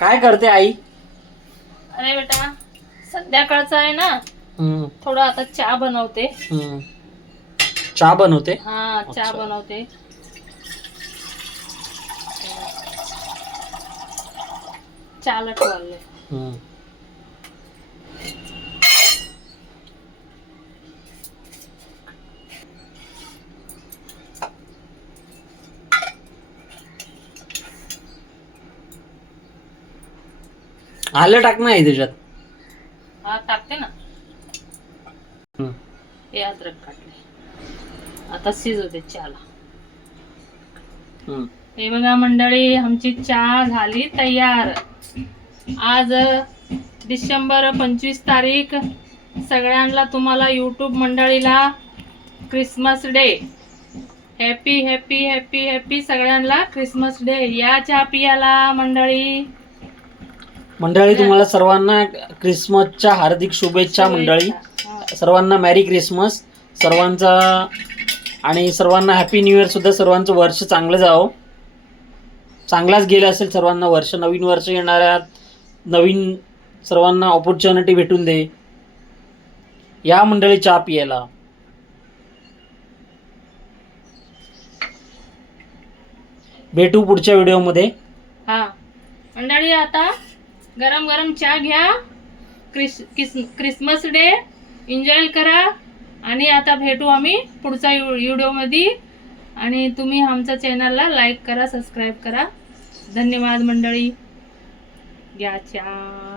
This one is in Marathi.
काय करते आई? अरे बेटा संध्याकाळचं आहे ना. हम्म, थोडं आता चहा बनवते. हम्म. चहा बनवते? हा चहा अच्छा. बनवते. लटवाले हम्म. आलं टाक ना आई त्याच्यात. हा टाकते ना. हे अद्रक काढले आता शिजवते चहाला. हे बघा मंडळी आमची चहा झाली तयार. आज डिसेंबर पंचवीस तारीख सगळ्यांना तुम्हाला YouTube मंडळीला Christmas day happy happy happy happy सगळ्यांना क्रिसमस डे या चहा पियाला मंडळी. मंडळी तुम्हाला सर्वांना क्रिसमसच्या हार्दिक शुभेच्छा मंडळी. हा. सर्वांना मॅरी क्रिसमस सर्वांचा आणि सर्वांना हॅपी न्यू इयर सुद्धा. सर्वांचं वर्ष चांगलं जावं चांगलाच गेलं असेल सर्वांना वर्ष. नवीन वर्ष येणाऱ्या नवीन सर्वांना ऑपॉर्च्युनिटी भेटून दे. या मंडळी चहा पियाला. भेटू पुढच्या व्हिडिओमध्ये हा. मंडळी आता गरम गरम चहा घ्या. Chris Chris Christmas day enjoy करा. आणि आता भेटू आम्ही पुढच्या व्हिडिओमध्ये. आणि तुम्ही आमच्या चॅनलला लाईक करा सबस्क्राईब करा. धन्यवाद मंडळी. घ्या चहा.